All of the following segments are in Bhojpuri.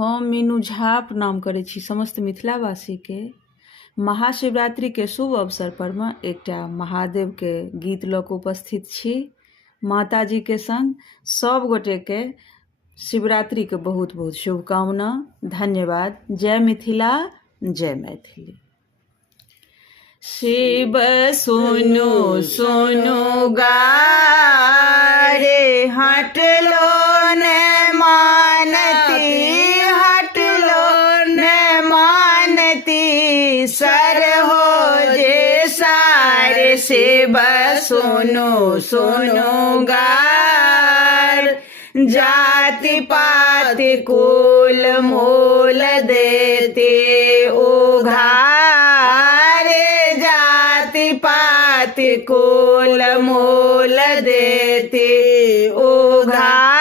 हम मीनू झा प्रणाम करै छी समस्त मिथिलावासी के। महाशिवरात्रि के शुभ अवसर पर में एकटा महादेव के गीत लऽ कऽ उपस्थित छी माताजी के संग। सब गोटे के शिवरात्रि के बहुत बहुत शुभकामना। धन्यवाद। जय मिथिला, जय मैथिली। शिव सुनु सुनु गारे हटलो ने मानती, हटलो ने मानती, सर हो जे सारे। शिव सुनु सुनु गार, जाति पाति कुल मूल देते उघारे, जाति पाति कुल मूल देते उघार।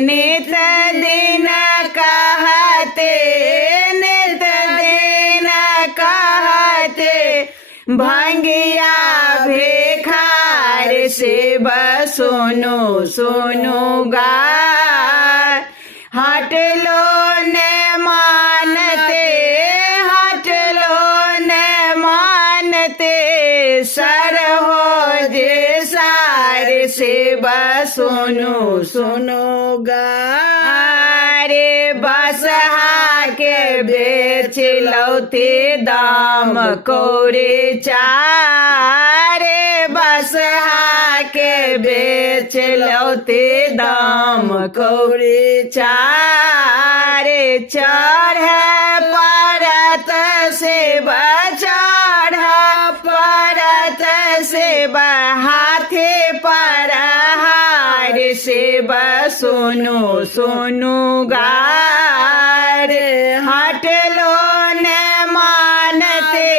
नित दिन कहते, नित दिन कहते, भंगिया भिखार। शिव सुनु सुनु गार, हटलो ने मानते, हटलो ने मानते, सर हो जे सारे। शिव सुनु सुनु गारे, बसहा के बेच लौते दाम कौरे चारे, बसहा के बेच लौते दाम कौरे चारे। चढ़ परत शिव, चढ़ परत शिव, हाथे पर हार। शिव सुनु सुनु गार, हटलो ने मानते,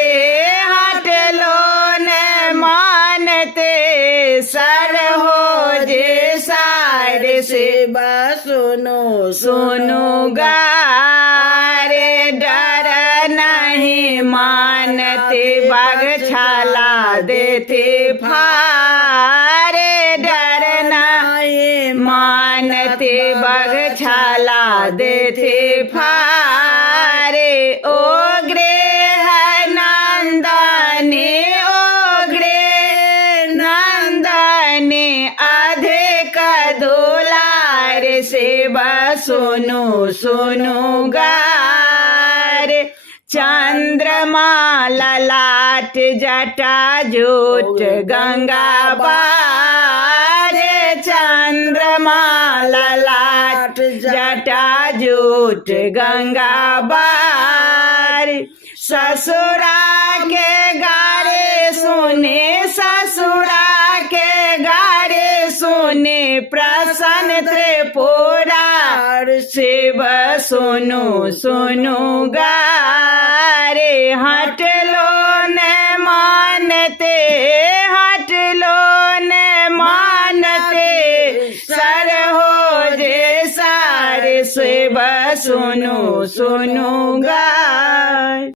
हटलो ने मानते, सर हो जे सारे। शिव सुनु सुनु गारे, डर नहीं मानते, बागछाला देते फारे, डर नहीं मानते, बागछाला देते फारे। ओ गृह नंदनी, ओ गृह नंदनी, अधिक दुलार। शिव सुनु सुनु गार, चंद्रमा ललाट जटा जोट गंगा बार, चंद्रमा ललाट जटा जोट गंगा बार। ससुरा के गारे सुने, ससुरा के गारे सुने, प्रसन्न त्रिपुरार। शिव सुनु सुनु गारे, हटलो ने मानते, हटलो ने मानते, सर हो जे सारे। शिव सुनु सुनु गारे।